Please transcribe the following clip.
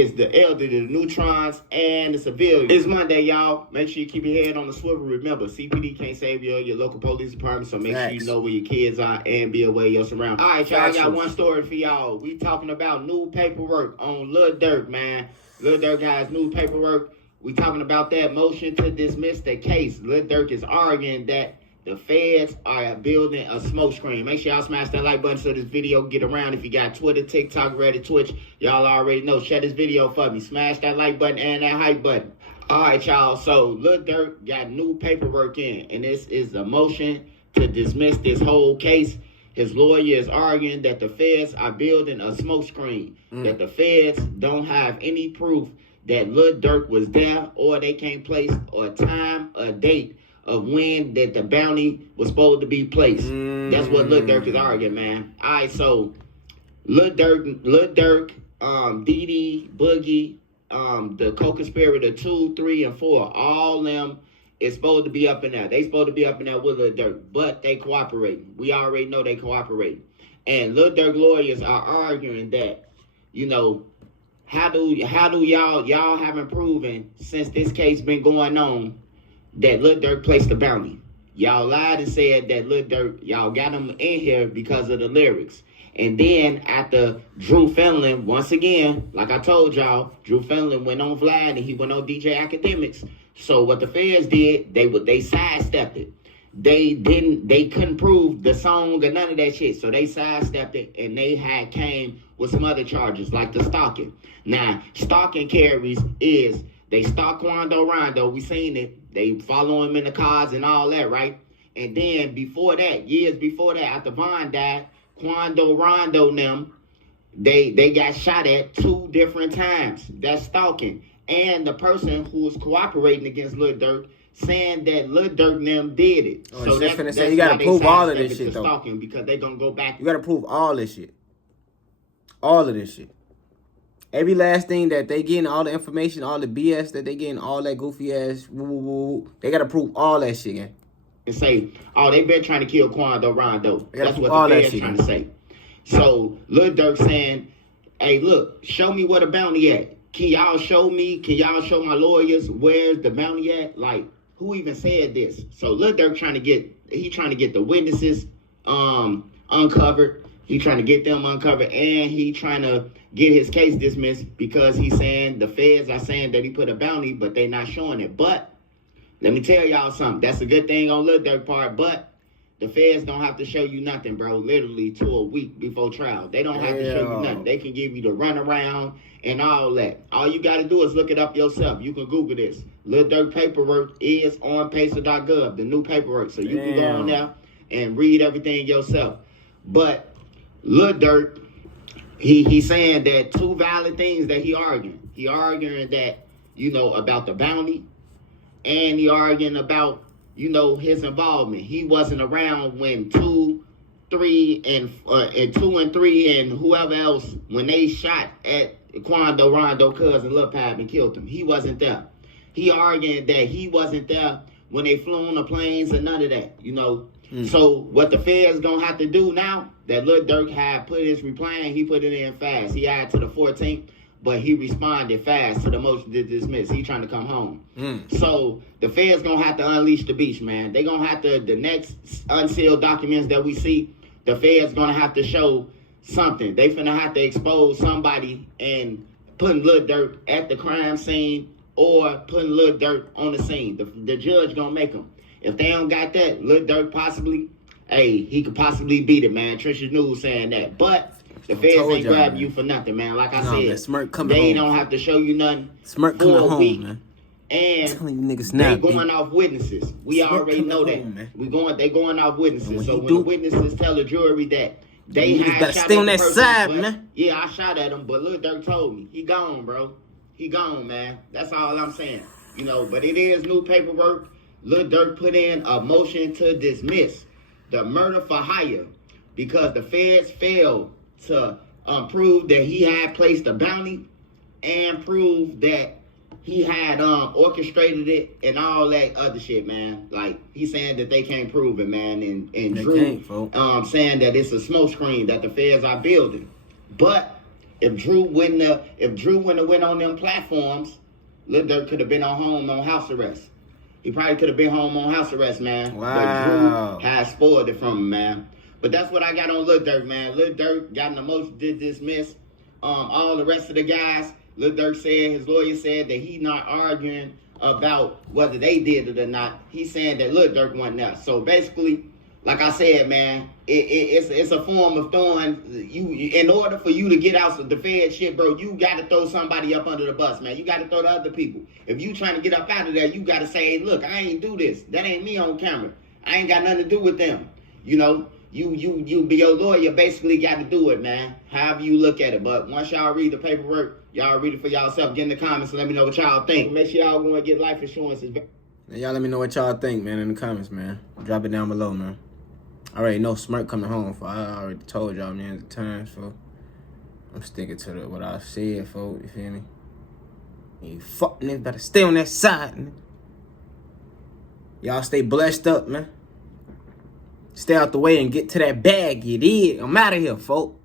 It's the elder, the neutrons, and the civilians. It's Monday, y'all. Make sure you keep your head on the swivel. Remember, CPD can't save you or your local police department, so make sure you know where your kids are and be aware of your surroundings. All right, y'all, I got one story for y'all. We talking about new paperwork on Lil Durk, man. Lil Durk has new paperwork. We talking about that motion to dismiss the case. Lil Durk is arguing that the feds are building a smoke screen. Make sure y'all smash that like button so this video get around. If you got Twitter, TikTok, Reddit, Twitch, y'all already know. Share this video for me. Smash that like button and that hype button. All right, y'all. So Lil Durk got new paperwork in, and this is a motion to dismiss this whole case. His lawyer is arguing that the feds are building a smoke screen, that the feds don't have any proof that Lil Durk was there, or they can't place a time, a date of when that the bounty was supposed to be placed. That's what Lil Durk is arguing, man. All right, so Lil Durk, DD, Boogie, the co-conspirator 2, 3, and 4, all them is supposed to be up in there. They supposed to be up in there with Lil Durk, but they cooperating. We already know they cooperating. And Lil Durk lawyers are arguing that, you know, how do y'all haven't proven since this case been going on that Lil Durk placed the bounty? Y'all lied and said that Lil Durk, y'all got him in here because of the lyrics. And then after Drew Fenlon, once again, like I told y'all, Drew Fenlon went on Vlad and he went on DJ Academics. So what the feds did, they sidestepped it. They couldn't prove the song or none of that shit. So they sidestepped it and they came with some other charges like the stalking. Now, stalking carries is they stalk Quando Rondo. We seen it. They follow him in the cars and all that, right? And then before that, years before that, after Von died, Quando Rondo and them, they got shot at 2 different times. That's stalking. And the person who was cooperating against Lil Durk saying that Lil Durk and them did it. Oh, so that's you gotta prove all of this shit, though. Stalking, because they gonna go back. You gotta prove all this shit. All of this shit. Every last thing that they getting, all the information, all the BS that they getting, all that goofy ass, they gotta prove all that shit, man. And say, oh, they been trying to kill Quando Rondo. That's what the feds trying to say. So Lil Durk saying, hey, look, show me where the bounty at. Can y'all show me? Can y'all show my lawyers where's the bounty at? Like, who even said this? So Lil Durk trying to get the witnesses uncovered. He trying to get them uncovered, and he trying to get his case dismissed because he's saying the feds are saying that he put a bounty, but they not showing it. But let me tell y'all something. That's a good thing on Lil Durk part, but the feds don't have to show you nothing, bro, literally to a week before trial. They don't have to show you nothing. They can give you the runaround and all that. All you got to do is look it up yourself. You can Google this. Lil Durk paperwork is on pacer.gov, the new paperwork. So you can go on there and read everything yourself. But Lil Durk, he's saying that 2 valid things that he arguing. He arguing that, you know, about the bounty, and he arguing about, you know, his involvement. He wasn't around when 2, 3, and 2 and 3 and whoever else, when they shot at Quando Rondo cousin Lil Pab and killed him. He wasn't there. He arguing that he wasn't there when they flew on the planes and none of that, you know. So what the feds gonna have to do now, that Lil Durk had put his reply, he put it in fast. He had to the 14th, but he responded fast to the motion to dismiss. He trying to come home. So the feds gonna have to unleash the beast, man. They gonna have to, the next unsealed documents that we see, the feds gonna have to show something. They finna have to expose somebody and putting Lil Durk at the crime scene or putting Lil Durk on the scene. The judge gonna make them. If they don't got that, Lil Durk possibly, hey, he could possibly beat it, man. Trisha News saying that. But the feds ain't grabbing you for nothing, man. Like I said, Smirk they don't have to show you nothing Smirk for coming a home, week. Man. And niggas they going off witnesses. We Smirk already know that. Home, they going off witnesses. So when the witnesses tell the jury that they had shot stay on at the that person, side, man. Yeah, I shot at him, but Lil Durk told me. He gone, bro. He gone, man. That's all I'm saying. You know, but it is new paperwork. Lil Durk put in a motion to dismiss the murder for hire because the feds failed to prove that he had placed a bounty and prove that he had orchestrated it and all that other shit, man. Like, he's saying that they can't prove it, man. And Drew saying that it's a smoke screen that the feds are building. But If Drew wouldn't have went on them platforms, Lil Durk could have been on house arrest. He probably could have been home on house arrest, man. Wow. But Drew has spoiled it from him, man. But that's what I got on Lil Durk, man. Lil Durk got an emotion dismissed. All the rest of the guys, Lil Durk said, his lawyer said that he not arguing about whether they did it or not. He's saying that Lil Durk wasn't there. So basically, like I said, man, it's a form of throwing you. In order for you to get out of the Fed shit, bro, you got to throw somebody up under the bus, man. You got to throw the other people. If you trying to get up out of there, you got to say, hey, look, I ain't do this. That ain't me on camera. I ain't got nothing to do with them. You know, you be your lawyer. Basically, got to do it, man. However you look at it. But once y'all read the paperwork, y'all read it for y'allself. Get in the comments and let me know what y'all think. Make sure y'all go and get life insurance. Y'all let me know what y'all think, man, in the comments, man. Drop it down below, man. I already know Smirk coming home, for I already told y'all, man, at the time, so I'm sticking to what I said, folks, you feel me? You fuck niggas better stay on that side, man. Y'all stay blessed up, man. Stay out the way and get to that bag, you did. I'm out of here, folks.